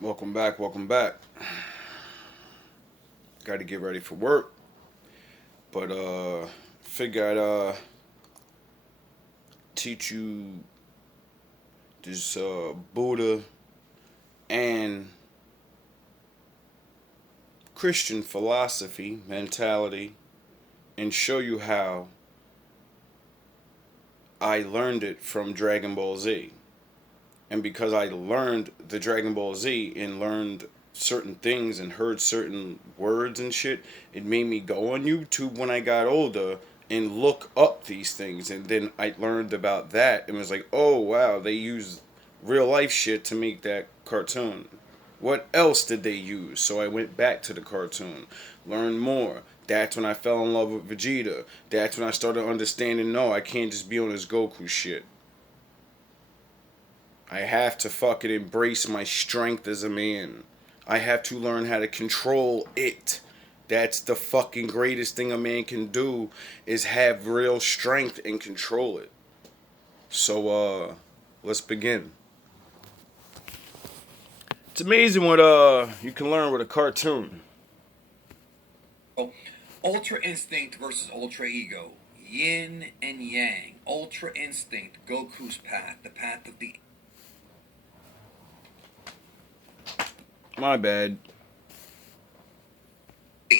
Welcome back, welcome back. Got to get ready for work, but figure I'd teach you this Buddha and Christian philosophy, mentality, and show you how I learned it from Dragon Ball Z. And because I learned the Dragon Ball Z and learned certain things and heard certain words and shit, it made me go on YouTube when I got older and look up these things. And then I learned about that and was like, oh wow, they used real life shit to make that cartoon. What else did they use? So I went back to the cartoon, learned more. That's when I fell in love with Vegeta. That's when I started understanding, no, I can't just be on this Goku shit. I have to fucking embrace my strength as a man. I have to learn how to control it. That's the fucking greatest thing a man can do is have real strength and control it. So let's begin. It's amazing what you can learn with a cartoon. Ultra Instinct versus Ultra Ego. Yin and Yang. Ultra Instinct, Goku's path, the path of the My bad.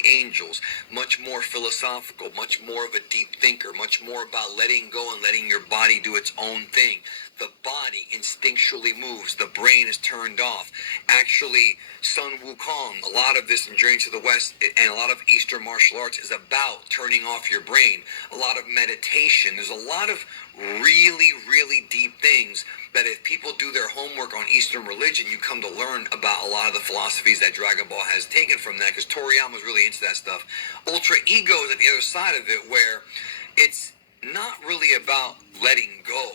angels, much more philosophical, much more of a deep thinker, much more about letting go and letting your body do its own thing. The body instinctually moves, the brain is turned off. Actually, Sun Wukong, a lot of this in Journey to the West and a lot of Eastern martial arts is about turning off your brain. A lot of meditation. There's a lot of really, really deep things that if people do their homework on Eastern religion, you come to learn about a lot of the philosophies that Dragon Ball has taken from that, because Toriyama's really into that stuff. Ultra Ego is at the other side of it, where it's not really about letting go.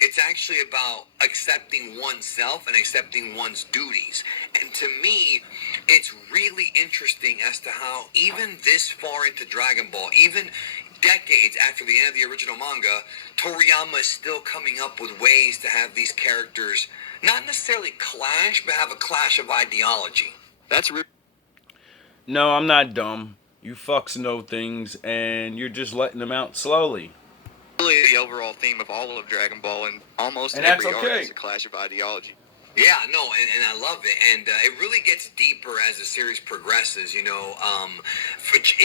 It's actually about accepting oneself and accepting one's duties. And to me, it's really interesting as to how even this far into Dragon Ball, even decades after the end of the original manga, Toriyama is still coming up with ways to have these characters not necessarily clash, but have a clash of ideology. That's really No, I'm not dumb. You fucks know things and you're just letting them out slowly. the overall theme of all of Dragon Ball, and almost And that's every arc okay. is a clash of ideology. Yeah, no, and I love it, and it really gets deeper as the series progresses. It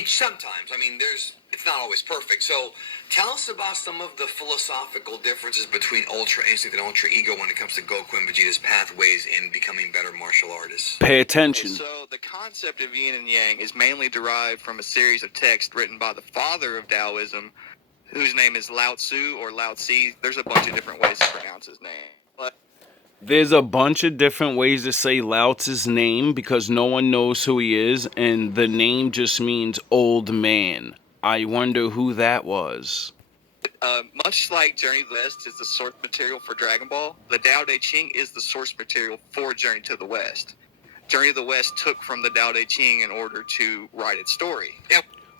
sometimes, I mean, it's not always perfect. So, tell us about some of the philosophical differences between Ultra Instinct and Ultra Ego when it comes to Goku and Vegeta's pathways in becoming better martial artists. Pay Okay, attention. so the concept of yin and yang is mainly derived from a series of texts written by the father of Taoism, whose name is Lao Tzu or Lao Tzu. There's a bunch of different ways to pronounce his name. But There's a bunch of different ways to say Lao Tzu's name because no one knows who he is, and the name just means old man. I wonder who that was. much like Journey to the West is the source material for Dragon Ball, the Tao Te Ching is the source material for Journey to the West. Journey to the West took from the Tao Te Ching in order to write its story.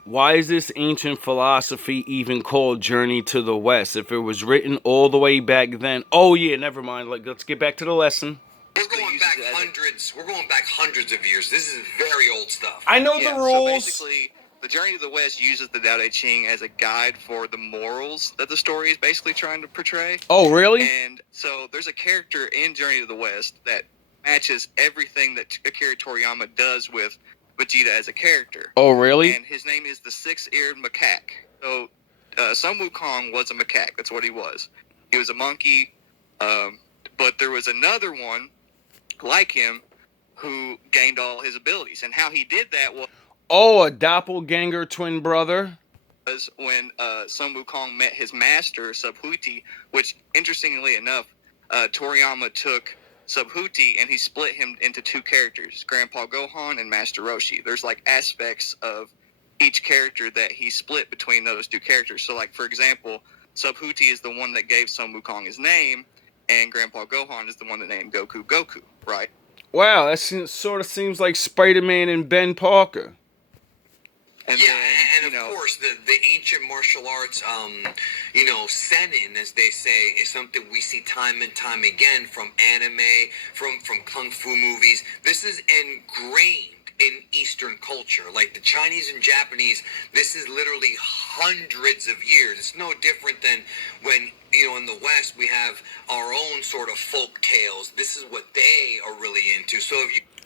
Why is this ancient philosophy even called Journey to the West if it was written all the way back then? Oh yeah, never mind. Let's get back to the lesson. We're going back hundreds. We're going back hundreds of years. This is very old stuff. I know the rules. So basically, the Journey to the West uses the Tao Te Ching as a guide for the morals that the story is basically trying to portray. Oh really? And so there's a character in Journey to the West that matches everything that Akira Toriyama does with Vegeta as a character. Oh really? And his name is the Six-Eared Macaque. So Sun Wukong was a macaque. That's what he was. He was a monkey. But there was another one like him who gained all his abilities. And how he did that Oh, a doppelganger twin brother. was when Sun Wukong met his master, Subhuti, which, interestingly enough, Toriyama took Subhuti and he split him into two characters, Grandpa Gohan and Master Roshi. There's like aspects of each character that he split between those two characters. So, like, for example, Subhuti is the one that gave Sun Wukong his name, and Grandpa Gohan is the one that named Goku Goku, right? Wow, that sort of seems like Spider-Man and Ben Parker. And yeah, then, and of course, the ancient martial arts, senin, as they say, is something we see time and time again from anime, from kung fu movies. This is ingrained in Eastern culture. Like the Chinese and Japanese, this is literally hundreds of years. It's no different than when, in the West, we have our own sort of folk tales. This is what they are really into.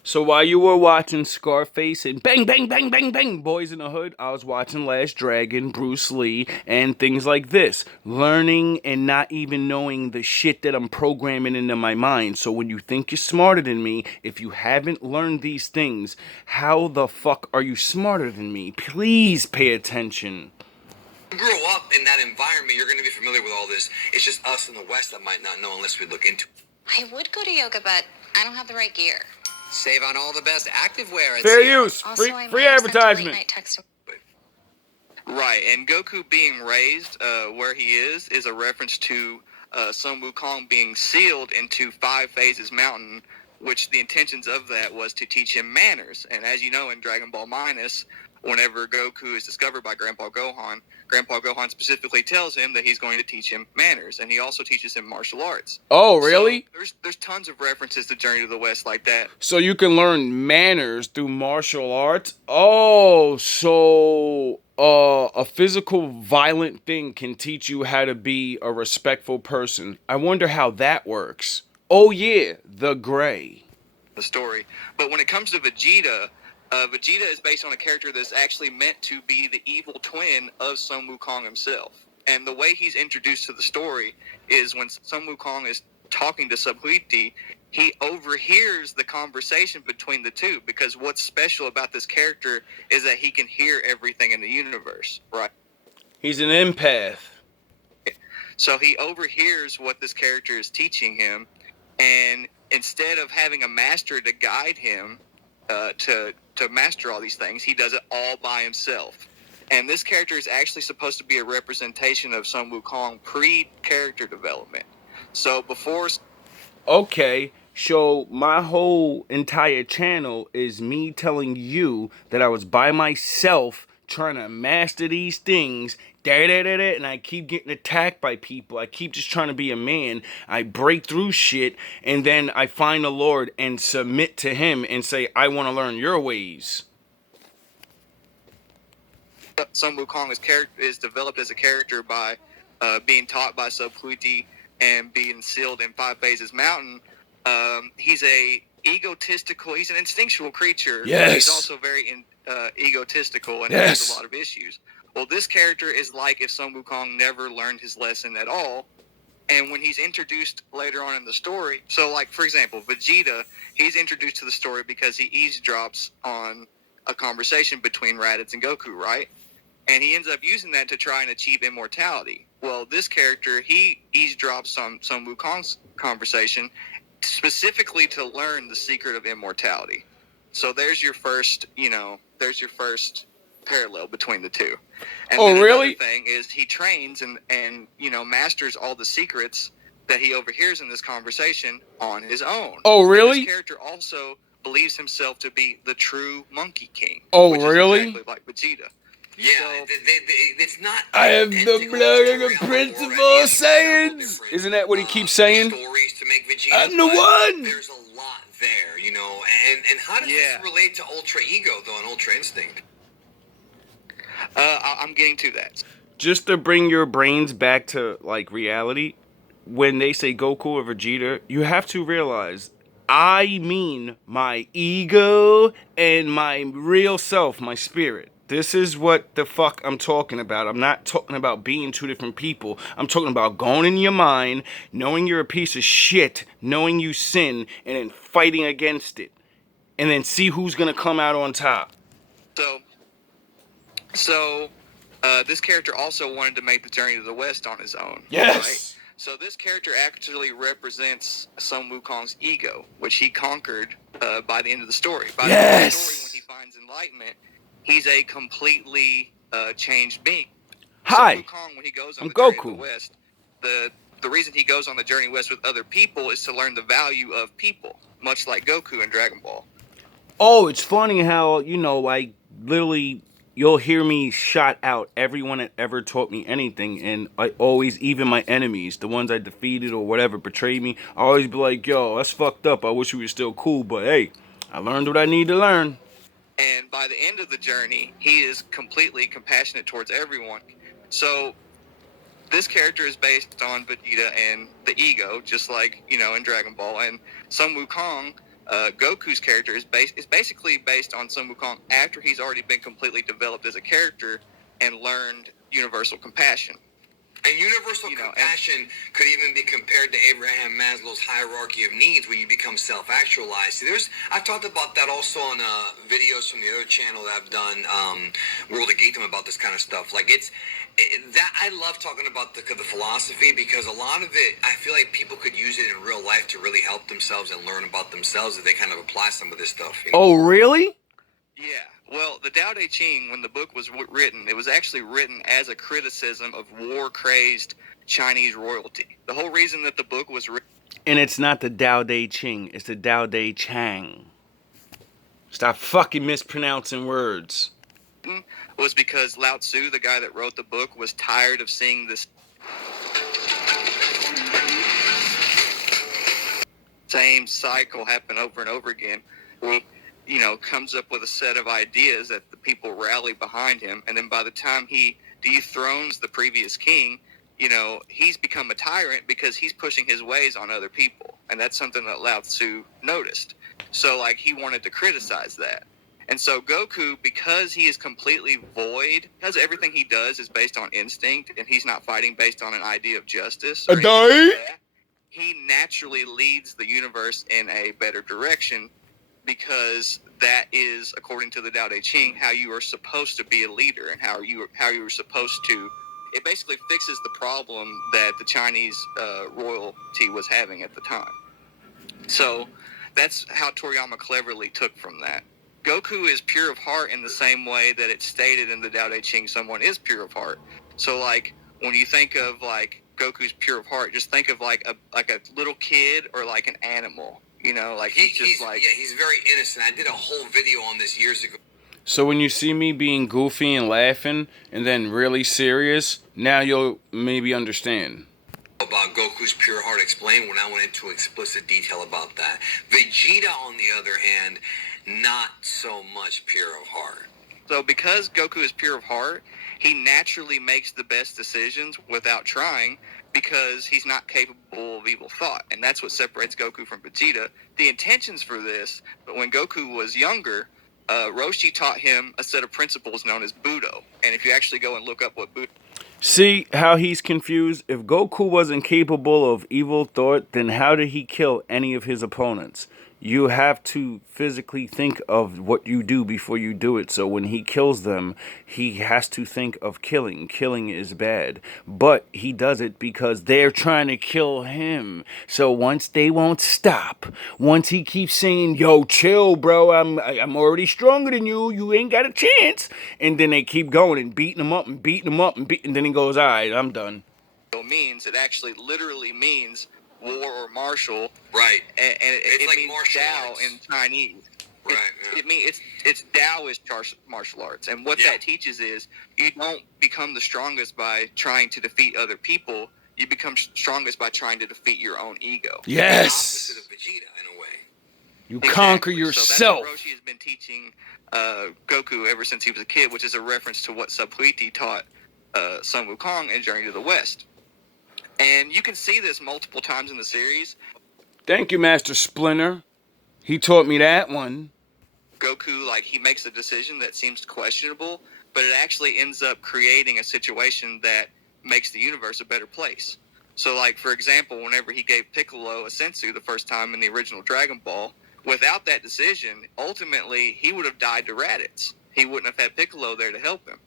So while you were watching Scarface and bang, bang, bang, bang, bang, Boys in the Hood, I was watching Last Dragon, Bruce Lee, and things like this. Learning and not even knowing the shit that I'm programming into my mind. So when you think you're smarter than me, if you haven't learned these things, how the fuck are you smarter than me? Please pay attention. You grew up in that environment, you're going to be familiar with all this. It's just us in the West that might not know unless we look into it. I would go to yoga, but I don't have the right gear. Save on all the best activewear. Fair use. Also, Free advertisement. Right, and Goku being raised where he is a reference to Sun Wukong being sealed into 5 Phases Mountain, which the intentions of that was to teach him manners. And as you know, in Dragon Ball Minus, whenever Goku is discovered by Grandpa Gohan specifically tells him that he's going to teach him manners, and he also teaches him martial arts. Oh, really? So there's tons of references to Journey to the West like that. So you can learn manners through martial arts? Oh, so a physical violent thing can teach you how to be a respectful person. I wonder how that works. Oh yeah, the Gray. The story. But when it comes to Vegeta, Vegeta is based on a character that's actually meant to be the evil twin of Sun Wukong himself. And the way he's introduced to the story is when Sun Wukong is talking to Subhuti, he overhears the conversation between the two, because what's special about this character is that he can hear everything in the universe, right? He's an empath. So he overhears what this character is teaching him, and instead of having a master to guide him to master all these things, he does it all by himself. And this character is actually supposed to be a representation of Sun Wukong pre-character development. So before... Okay, so my whole entire channel is me telling you that I was by myself trying to master these things, and I keep getting attacked by people. I keep just trying to be a man. I break through shit, and then I find the Lord and submit to him and say, I want to learn your ways. Sun Wukong is developed as a character by being taught by Subhuti and being sealed in 5 Phases Mountain. He's an instinctual creature. Yes. He's also very egotistical and has a lot of issues. Well, this character is like if Sun Wukong never learned his lesson at all. And when he's introduced later on in the story, so like, for example, Vegeta, he's introduced to the story because he eavesdrops on a conversation between Raditz and Goku, right? And he ends up using that to try and achieve immortality. Well, this character, he eavesdrops on Sun Wukong's conversation specifically to learn the secret of immortality. So there's your first parallel between the two. And oh, really? Another thing is he trains and masters all the secrets that he overhears in this conversation on his own. Oh, really? This character also believes himself to be the true Monkey King. Oh, which really? Is exactly like Vegeta. Yeah, So, it's not... I have the blood of the Principal Saiyans. Isn't that what he keeps saying? Stories to make Vegeta, I'm the one. There's a lot there, and how does this relate to Ultra Ego, though, and Ultra Instinct? I'm getting to that. Just to bring your brains back to, like, reality, when they say Goku or Vegeta, you have to realize, I mean my ego and my real self, my spirit. This is what the fuck I'm talking about. I'm not talking about being two different people. I'm talking about going in your mind, knowing you're a piece of shit, knowing you sin, and then fighting against it. And then see who's gonna come out on top. So, this character also wanted to make the journey to the West on his own. Yes. Right? So this character actually represents Sun Wukong's ego, which he conquered by the end of the story. By the end of the story, when he finds enlightenment, he's a completely changed being. Hi, Sun Wukong, when he goes on I'm the journey Goku. to the West, the reason he goes on the journey west with other people is to learn the value of people, much like Goku in Dragon Ball. Oh, it's funny how, I literally, you'll hear me shout out everyone that ever taught me anything, and I always, even my enemies, the ones I defeated or whatever, betrayed me, I always be like, yo, that's fucked up. I wish we were still cool, but hey, I learned what I need to learn. And by the end of the journey, he is completely compassionate towards everyone. So this character is based on Vegeta and the ego, just like, you know, in Dragon Ball. And Sun Wukong, Goku's character, is basically based on Sun Wukong after he's already been completely developed as a character and learned universal compassion. And universal compassion could even be compared to Abraham Maslow's hierarchy of needs, where you become self-actualized. See, I've talked about that also on videos from the other channel that I've done, World of Geekdom, about this kind of stuff. Like that I love talking about the philosophy, because a lot of it, I feel like people could use it in real life to really help themselves and learn about themselves if they kind of apply some of this stuff. You know? Oh, really? Yeah. Well, the Tao Te Ching, when the book was written, it was actually written as a criticism of war-crazed Chinese royalty. The whole reason that the book was written... And it's not the Tao Te Ching, it's the Tao Te Chang. Stop fucking mispronouncing words. ...was because Lao Tzu, the guy that wrote the book, was tired of seeing this same cycle happen over and over again. You know, comes up with a set of ideas that the people rally behind him, and then by the time he dethrones the previous king, you know, he's become a tyrant because he's pushing his ways on other people, and that's something that Lao Tzu noticed. So, like, he wanted to criticize that. And so Goku, because he is completely void, because everything he does is based on instinct, and he's not fighting based on an idea of justice, or anything like that, he naturally leads the universe in a better direction, because that is, according to the Tao Te Ching, how you are supposed to be a leader, and how you are supposed to. It basically fixes the problem that the Chinese royalty was having at the time. So that's how Toriyama cleverly took from that. Goku is pure of heart in the same way that it's stated in the Tao Te Ching someone is pure of heart. So, like, when you think of, like, Goku's pure of heart, just think of, like a little kid or, like, an animal. You know, like, he's very innocent. I did a whole video on this years ago. So when you see me being goofy and laughing and then really serious, now you'll maybe understand. About Goku's pure heart explained when I went into explicit detail about that. Vegeta, on the other hand, not so much pure of heart. So because Goku is pure of heart, he naturally makes the best decisions without trying, because he's not capable of evil thought. And that's what separates Goku from Vegeta. The intentions for this, but when Goku was younger, Roshi taught him a set of principles known as Budo. And if you actually go and look up what Budo... See how he's confused? If Goku wasn't capable of evil thought, then how did he kill any of his opponents? You have to physically think of what you do before you do it. So when he kills them, he has to think of killing. Killing is bad. But he does it because they're trying to kill him. So once they won't stop, once he keeps saying, yo, chill, bro, I'm already stronger than you. You ain't got a chance. And then they keep going and beating him up and beating him up. And then he goes, all right, I'm done. It actually literally means war or martial, right? And it like means Dao arts in Chinese. Right. It means it's Taoist martial arts, and what that teaches is you don't become the strongest by trying to defeat other people. You become strongest by trying to defeat your own ego. Yes. The opposite of Vegeta, in a way. You conquer yourself. So that's what Roshi has been teaching Goku ever since he was a kid, which is a reference to what Subhuti taught Sun Wukong in Journey to the West. And you can see this multiple times in the series. Thank you, Master Splinter. He taught me that one. Goku, like, he makes a decision that seems questionable, but it actually ends up creating a situation that makes the universe a better place. So, like, for example, whenever he gave Piccolo a senzu the first time in the original Dragon Ball, without that decision, ultimately, he would have died to Raditz. He wouldn't have had Piccolo there to help him.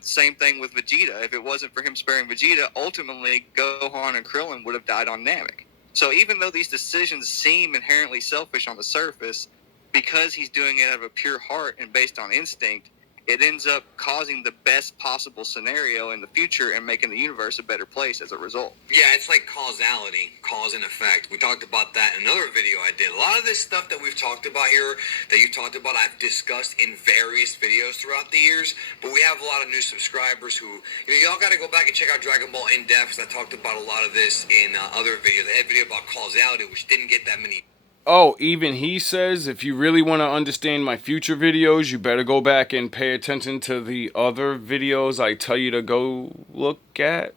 Same thing with Vegeta. If it wasn't for him sparing Vegeta, ultimately Gohan and Krillin would have died on Namek. So even though these decisions seem inherently selfish on the surface, because he's doing it out of a pure heart and based on instinct, it ends up causing the best possible scenario in the future and making the universe a better place as a result. Yeah, it's like causality, cause and effect. We talked about that in another video I did. A lot of this stuff that we've talked about here, that you've talked about, I've discussed in various videos throughout the years, but we have a lot of new subscribers who, y'all got to go back and check out Dragon Ball in depth, because I talked about a lot of this in other videos. I had a video about causality, which didn't get that many. Oh, even he says, if you really want to understand my future videos, you better go back and pay attention to the other videos I tell you to go look at.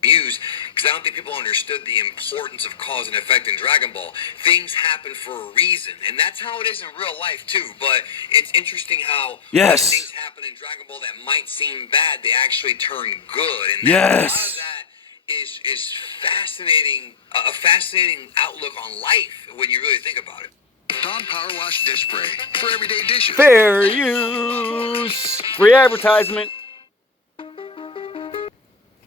Views, because I don't think people understood the importance of cause and effect in Dragon Ball. Things happen for a reason, and that's how it is in real life too. But it's interesting how things happen in Dragon Ball that might seem bad, they actually turn good. And a lot of that is fascinating, a fascinating outlook on life when you really think about it. Dawn Power Wash Dish Spray for everyday dishes. Fair use. Free advertisement.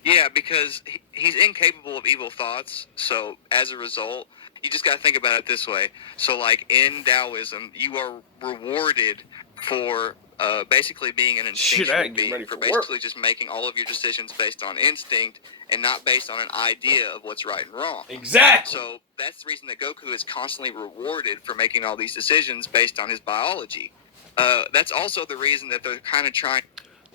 Yeah, because he's incapable of evil thoughts, so as a result, you just got to think about it this way. So, like, in Taoism, you are rewarded for basically being an instinctual being, for basically just making all of your decisions based on instinct and not based on an idea of what's right and wrong. Exactly. So that's the reason that Goku is constantly rewarded for making all these decisions based on his biology. That's also the reason that they're kind of trying...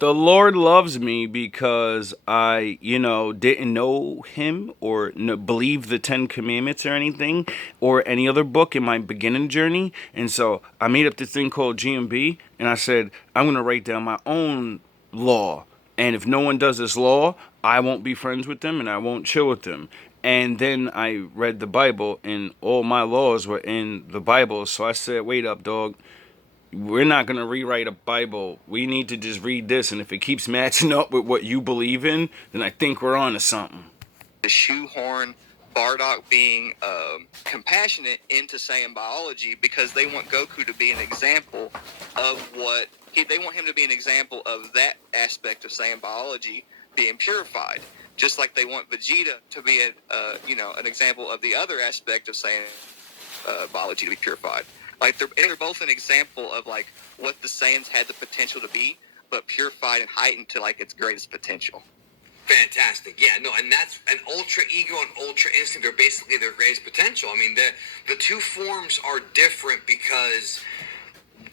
The Lord loves me because I, didn't know him or believe the 10 Commandments or anything or any other book in my beginning journey. And so I made up this thing called GMB, and I said, I'm going to write down my own law. And if no one does this law, I won't be friends with them and I won't chill with them. And then I read the Bible, and all my laws were in the Bible. So I said, wait up, dog. We're not going to rewrite a Bible. We need to just read this. And if it keeps matching up with what you believe in, then I think we're on to something. The shoehorn Bardock being compassionate into Saiyan biology because they want Goku to be an example of they want him to be an example of that aspect of Saiyan biology being purified. Just like they want Vegeta to be an example of the other aspect of Saiyan biology to be purified. Like they're both an example of like what the Saiyans had the potential to be, but purified and heightened to like its greatest potential. Fantastic. Yeah, no, and that's an ultra ego and ultra instinct are basically their greatest potential. I mean, the two forms are different because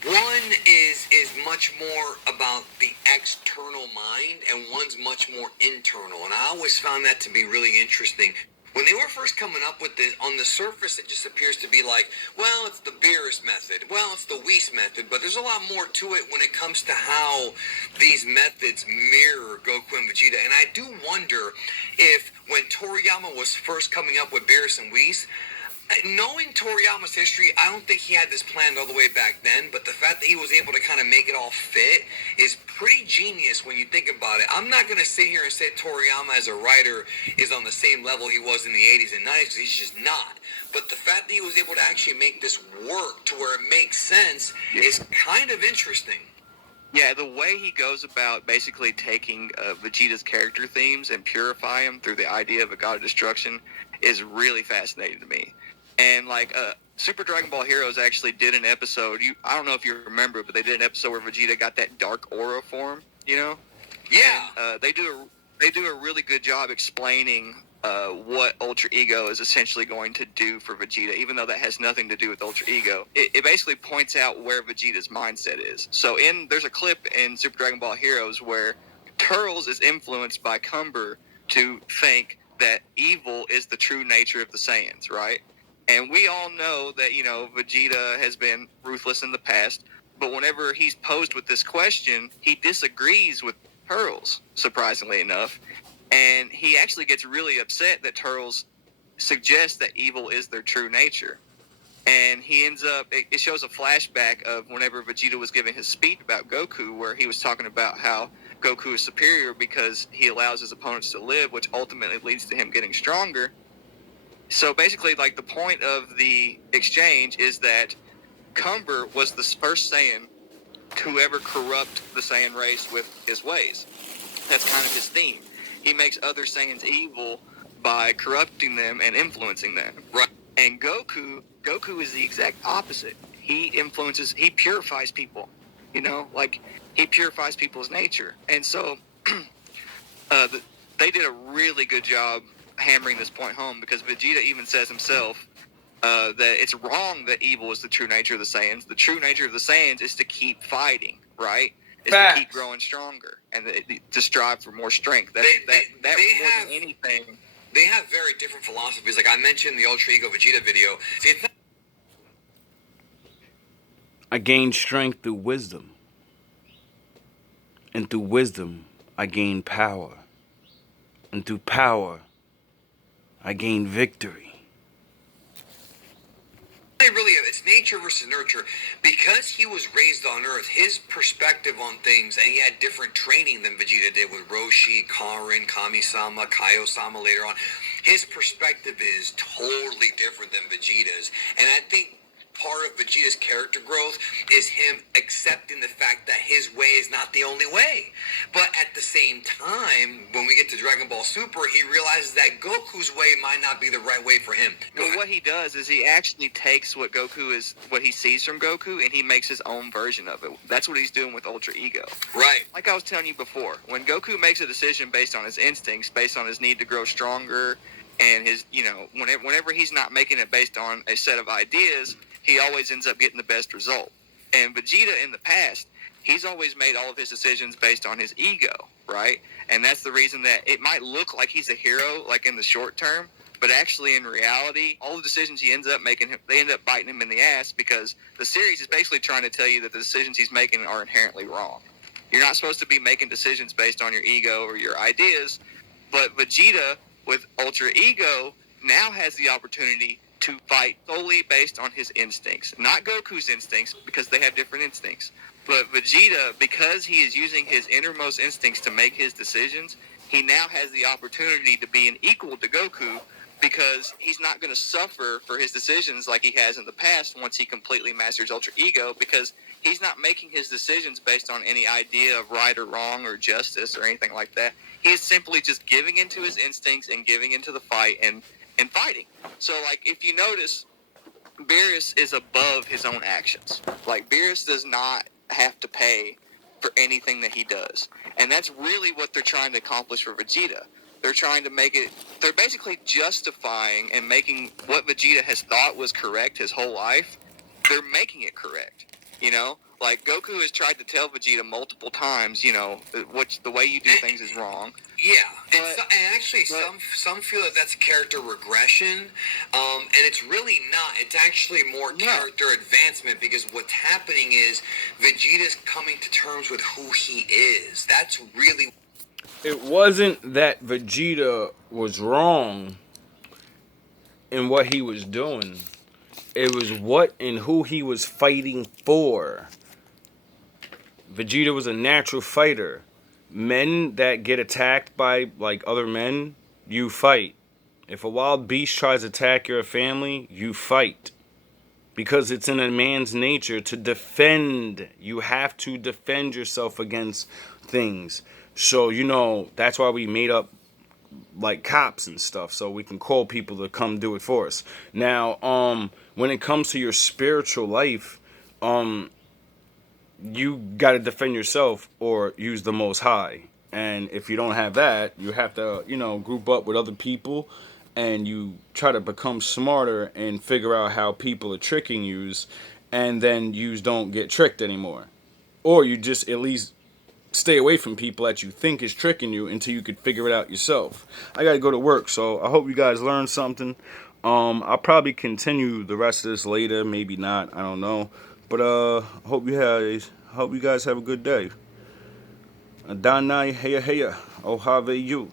one is much more about the external mind and one's much more internal. And I always found that to be really interesting. When they were first coming up with this, on the surface, it just appears to be like, well, it's the Beerus method. Well, it's the Whis method. But there's a lot more to it when it comes to how these methods mirror Goku and Vegeta. And I do wonder if when Toriyama was first coming up with Beerus and Whis, knowing Toriyama's history, I don't think he had this planned all the way back then, but the fact that he was able to kind of make it all fit is pretty genius when you think about it. I'm not going to sit here and say Toriyama as a writer is on the same level he was in the 80s and 90s, because he's just not. But the fact that he was able to actually make this work to where it makes sense is kind of interesting. Yeah, the way he goes about basically taking Vegeta's character themes and purify them through the idea of a god of destruction is really fascinating to me. And like Super Dragon Ball Heroes actually did an episode. I don't know if you remember, but they did an episode where Vegeta got that dark aura form. Yeah. And, they do a really good job explaining what Ultra Ego is essentially going to do for Vegeta, even though that has nothing to do with Ultra Ego. It basically points out where Vegeta's mindset is. So there's a clip in Super Dragon Ball Heroes where Turles is influenced by Cumber to think that evil is the true nature of the Saiyans, right? And we all know that, Vegeta has been ruthless in the past, but whenever he's posed with this question, he disagrees with Turles, surprisingly enough, and he actually gets really upset that Turles suggests that evil is their true nature. And he ends up, it shows a flashback of whenever Vegeta was giving his speech about Goku, where he was talking about how Goku is superior because he allows his opponents to live, which ultimately leads to him getting stronger. So basically, like, the point of the exchange is that Cumber was the first Saiyan to ever corrupt the Saiyan race with his ways. That's kind of his theme. He makes other Saiyans evil by corrupting them and influencing them. Right. And Goku is the exact opposite. He purifies people. You know, like he purifies people's nature, and so they did a really good job hammering this point home, because Vegeta even says himself that it's wrong that evil is the true nature of the Saiyans. The true nature of the Saiyans is to keep fighting, right? Is to keep growing stronger and to strive for more strength. That more than anything. They have very different philosophies. Like I mentioned the Ultra Ego Vegeta video. See, it's not I gained strength through wisdom. And through wisdom, I gained power. And through power, I gained victory. really, it's nature versus nurture. Because he was raised on Earth, his perspective on things, and he had different training than Vegeta did with Roshi, Karin, Kami-sama, Kaio-sama later on. His perspective is totally different than Vegeta's. And I think part of Vegeta's character growth is him accepting the fact that his way is not the only way. But at the same time, when we get to Dragon Ball Super, he realizes that Goku's way might not be the right way for him. Well, what he does is he actually takes what he sees from Goku, and he makes his own version of it. That's what he's doing with Ultra Ego. Right. Like I was telling you before, when Goku makes a decision based on his instincts, based on his need to grow stronger, and his, whenever he's not making it based on a set of ideas, he always ends up getting the best result. And Vegeta in the past, he's always made all of his decisions based on his ego, right? And that's the reason that it might look like he's a hero, like in the short term, but actually in reality, all the decisions he ends up making, they end up biting him in the ass, because the series is basically trying to tell you that the decisions he's making are inherently wrong. You're not supposed to be making decisions based on your ego or your ideas, but Vegeta, with Ultra Ego, now has the opportunity to fight solely based on his instincts. Not Goku's instincts, because they have different instincts. But Vegeta, because he is using his innermost instincts to make his decisions, he now has the opportunity to be an equal to Goku, because he's not going to suffer for his decisions like he has in the past once he completely masters Ultra Ego, because he's not making his decisions based on any idea of right or wrong or justice or anything like that. He is simply just giving into his instincts and giving into the fight and fighting. So, like, if you notice, Beerus is above his own actions. Like, Beerus does not have to pay for anything that he does. And that's really what they're trying to accomplish for Vegeta. They're trying to make it, they're basically justifying and making what Vegeta has thought was correct his whole life, they're making it correct. Like, Goku has tried to tell Vegeta multiple times, the way you do things is wrong. Yeah, and actually, some feel that that's character regression, and it's really not. It's actually more character advancement, because what's happening is Vegeta's coming to terms with who he is. That's really... It wasn't that Vegeta was wrong in what he was doing. It was what and who he was fighting for. Vegeta was a natural fighter. Men that get attacked by, like, other men, you fight. If a wild beast tries to attack your family, you fight. Because it's in a man's nature to defend. You have to defend yourself against things. So, that's why we made up, like, cops and stuff, so we can call people to come do it for us. Now, when it comes to your spiritual life, you got to defend yourself or use the Most High. And if you don't have that, you have to, group up with other people, and you try to become smarter and figure out how people are tricking you, and then you don't get tricked anymore. Or you just at least stay away from people that you think is tricking you until you could figure it out yourself. I got to go to work, so I hope you guys learned something. I'll probably continue the rest of this later, maybe not, I don't know. But hope you guys have a good day. Adonai heya heya, ohave you.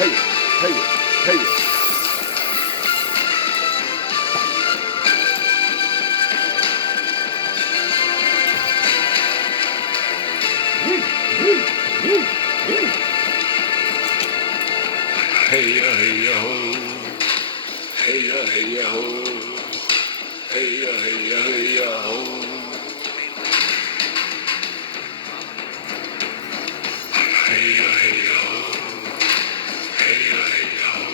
hey, hey, hey. Hey ya, hey ya, ho. Hey ya, hey ya, ho. Hey ya, hey ya, hey ya, ho. Hey ya, hey ya, ho. Hey ya, hey ya, ho.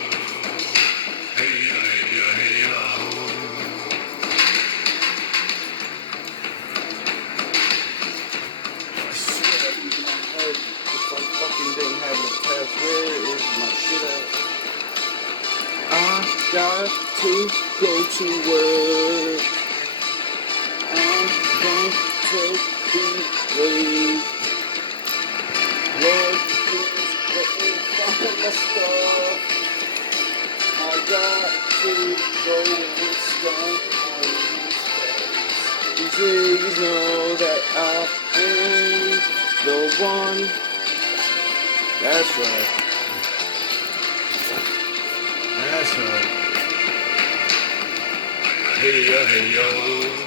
Hey ya, hey ya, hey ya, ho. I swear I was in my head if I fucking didn't have a test. Where is my shit at? I got to go to work. I'm gonna take the way. Lord, please let me find my stuff. I got to go and start on these days. These niggas know that I ain't the one. That's right. That's right. Hey ya, hey yo.